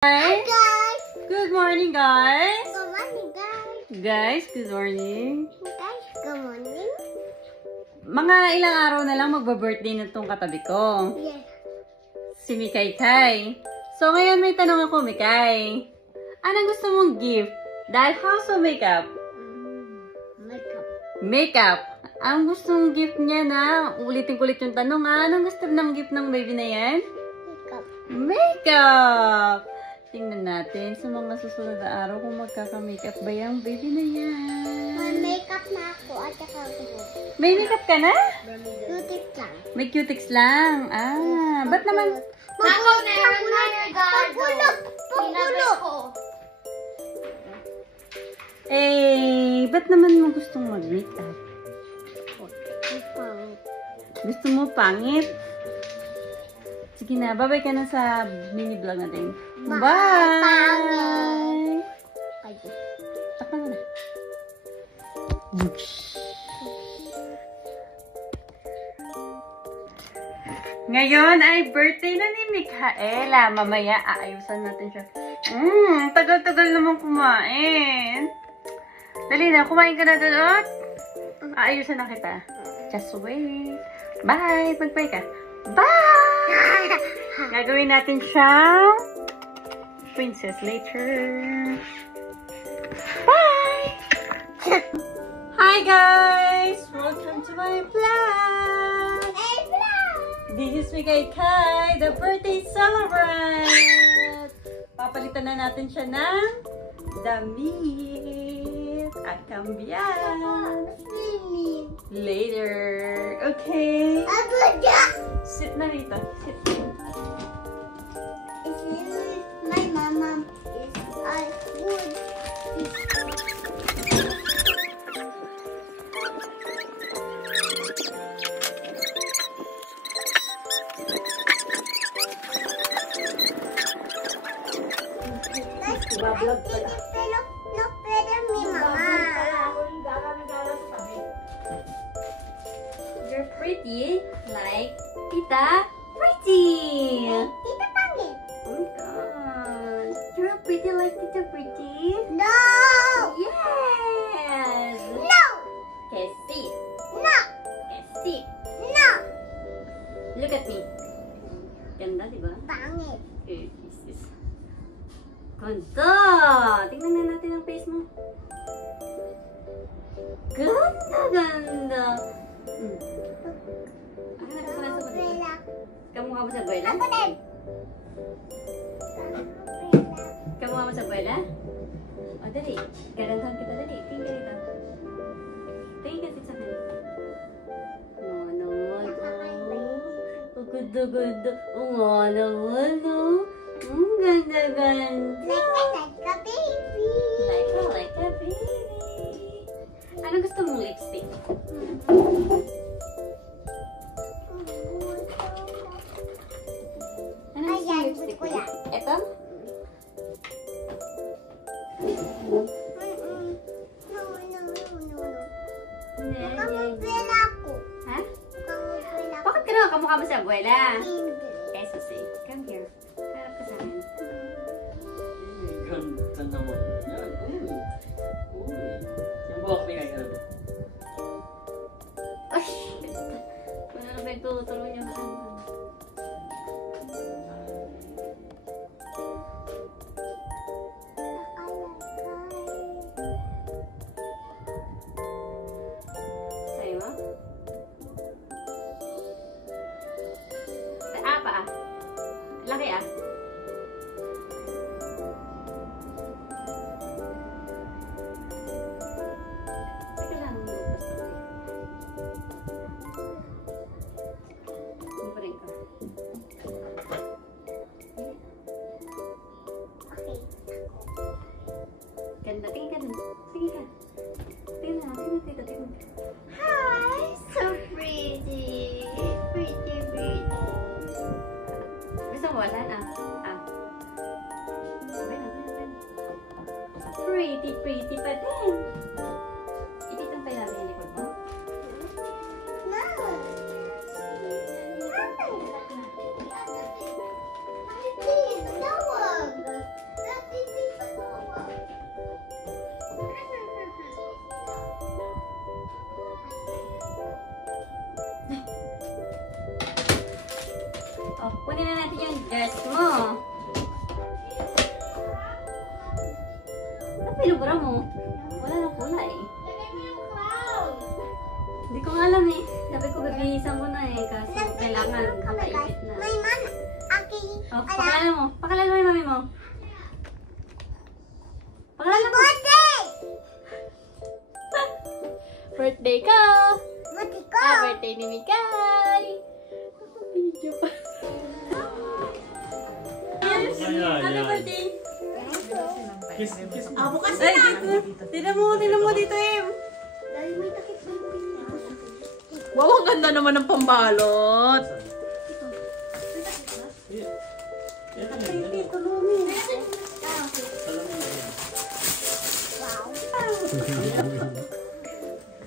Hi guys! Good morning guys! Good morning, guys. Guys, good morning. Guys, good morning. Mga ilang araw na lang magba-birthday na itong katabi ko. Yes. Si Mikay Kai. So ngayon may tanong ako, Mikay. Anong gusto mong gift? Dahil house o makeup? Makeup. Makeup. Ang gusto mong gift niya na, ulitin kulit yung tanong anong gusto ng gift ng baby na yan? Makeup. Makeup! Tingnan natin sa mga susunod na araw kung magkaka-makeup ba yung baby na yan. May makeup na ako at saka ako. May makeup ka na? Beauty lang. May cutics lang. Ah, ba't naman? Ako meron na yung Pagpulot! Pagpulot! Eh, ba't naman mo gustong mag-makeup? Gusto mo pangit? Sige na, bye-bye ka na sa mini vlog natin. Bye! Bye! Taka na. Ngayon ay birthday na ni Micaela. Mamaya aayusan natin siya. Tagal-tagal naman kumain. Dali na, kumain ka na doon. Aayusan na kita. Just wait. Bye! Mag-bye ka. Bye! Gagawin natin siyang princess later. Bye! Hi guys! Welcome to my vlog! This is Mikay Kai, the birthday celebrant! Papalitan na natin siya ng damit at kambiyan. Later. Okay? Sit na rito. Sit. My mama is good. Bablog pala. No, pero mi mama. You're pretty like Tita Pretty. Tita pangit. Oh my god. You're pretty like Tita Pretty? No! Yes! No! Okay, see. No! Okay, see. No! Look at me. Ganda, di ba? Pangit. Okay, this. Ganda! Tingnan na natin ang face mo. Ganda, ganda. Kamukha mo sa abuela? Ako din. Kamukha mo sa abuela? O, dali. Garantahan kita, dali. Tingin ka dito. Tingin ka dito sa akin. Oo naman, oh. Ang ganda-ganda. Oo naman, oh. Ang ganda-ganda. Like a baby. Like a baby. Ano gusto mong lipstick? Ano gusto mong lipstick mo? Ito? Kamupila ako. Ha? Kamupila ako. Bakit ka naman kamukha mo sa abuela? Hindi. Eso sí. Come here. Harap ka sa akin. Ganda naman yan. Uy. Yung buhok ni Kaya. Ay! Wala na ba yung tutulong niya sa akin? Sa'yo mo? Pa. Laki ah. Teka lang. Hindi pa rin ka. Ganda. Tingin ka dun. Tingin ka. Tingin na. Tingin dito. Tingin. Hi, so pretty. Pretty, pretty. Gusto mo wala na? Pretty, pretty pa din. Ititong tayo namin yung likod mo. No. Please, no. Yes mo. Ano pinubura mo? Wala nang kulay. Hindi ko nga alam eh. Sabi ko bibihisan mo na eh. Kaso kailangan makaipit na. May man, aki. Oh, pakilala mo. Pakilala mo yung mami mo. Pakilala mo. Birthday! Birthday ka! Buti ko. Birthday ni Mikay! Video pa. Yes! Happy birthday! Kiss, kiss. Bukas Ay, dito. Tignan mo dito eh. Dahil may takip ba yung Wow, ang ganda naman ng pambalot.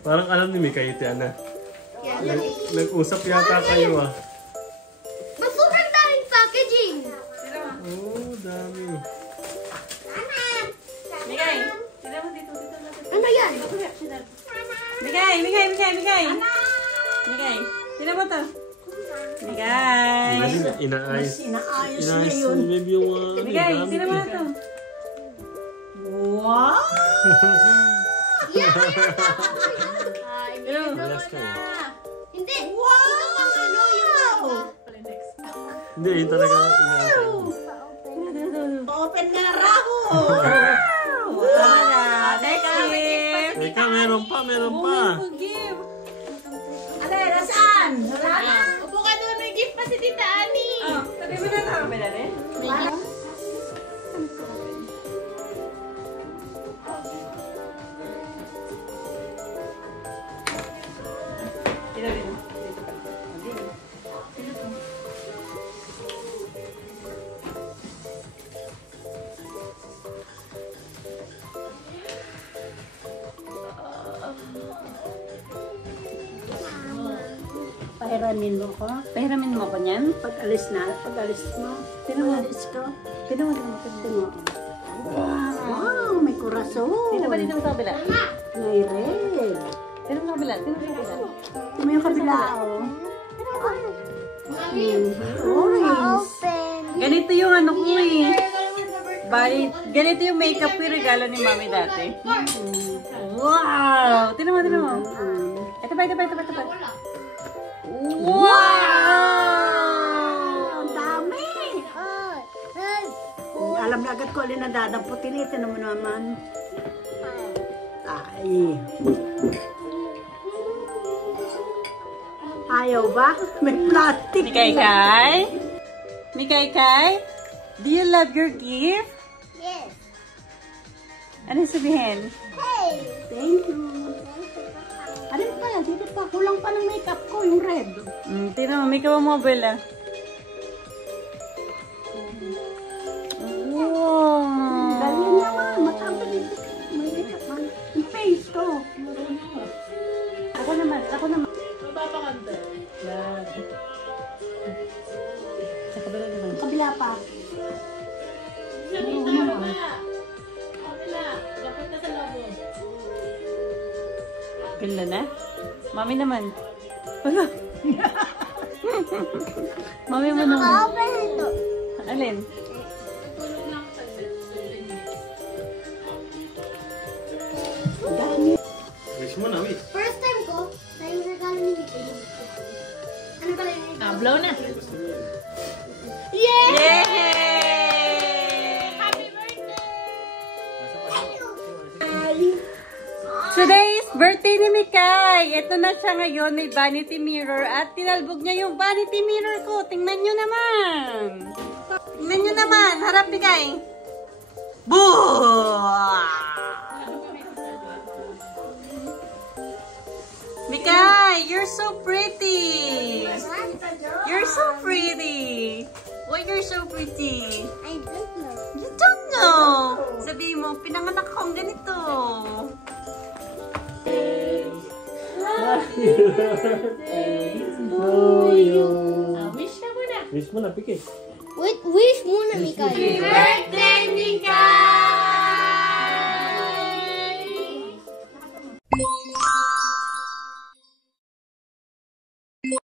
Parang alam ni Mika ito, Ana. Nag-usap yata kayo ah. Mas sobrang daming packaging. Oh, dami. Mikay! Tignan mo dito. Ano yan? Mikay! Mikay! Tignan mo to. Mikay! Inaayos. Inaayos niya Inaayos yun. ni Baby yung Mikay! Tignan mo na to. Wow! Relax ka eh. Hindi. Wow! Ano yung Hindi, yun talaga inaayos. Open na raho! Wala! Next gift! Teka, meron pa. Give! Alay, nasaan? Wala na? Upo ka doon, may gift pa si Tita Ani. Oh, sabi mo na ito. Kabila rin? Pahiramin mo ko. Pahiramin mo ko niyan. Pag-alis mo. Pag-alis ko. Tignan mo. Wow, may kuraso. Dito sa kabila. May red. Tignan mo sa kabila. Ito mo yung kabila, oh. Orange. Ganito yung ano ko eh. Bali, ganito yung makeup ko regalo ni Mami dati. Wow! Tignan mo. Ito pa. Wow! Ang dami! Alam na agad ko alin na dadamputin. Ito naman naman. Ay. Ayaw ba? May plastic. Mikay, do you love your gift? Yes. Ano sabihin? Hey. Thank you. Alin pa? Dito pa. Kulang pa ng makeup ko. Yung red. Tignan mo, may mobile ah. Wow! Dali naman. Matapos dito. May makeup man. Yung face ko. Ako naman. Sa kabila naman. Kabila pa. Ganda na? Mami naman. Wala. Mami mo naman. Open ito. Alin? Wish mo na, wish. First time ko, na yung regalo ni Vicky. Ano pala yun? Blow na. Yeah! Yay! Happy birthday! Today's birthday ni Mikay. Ito na siya ngayon. May vanity mirror. At tinalbog niya yung vanity mirror ko. Tingnan nyo naman. Harap, Mikay. Boo! Mikay, you're so pretty. You're so pretty. Why you're so pretty? I don't know. You don't know. Sabihin mo, pinanganak akong ganito. Wish mo na, pikit. Wait, wish muna, Mika. Birthday, Mikay!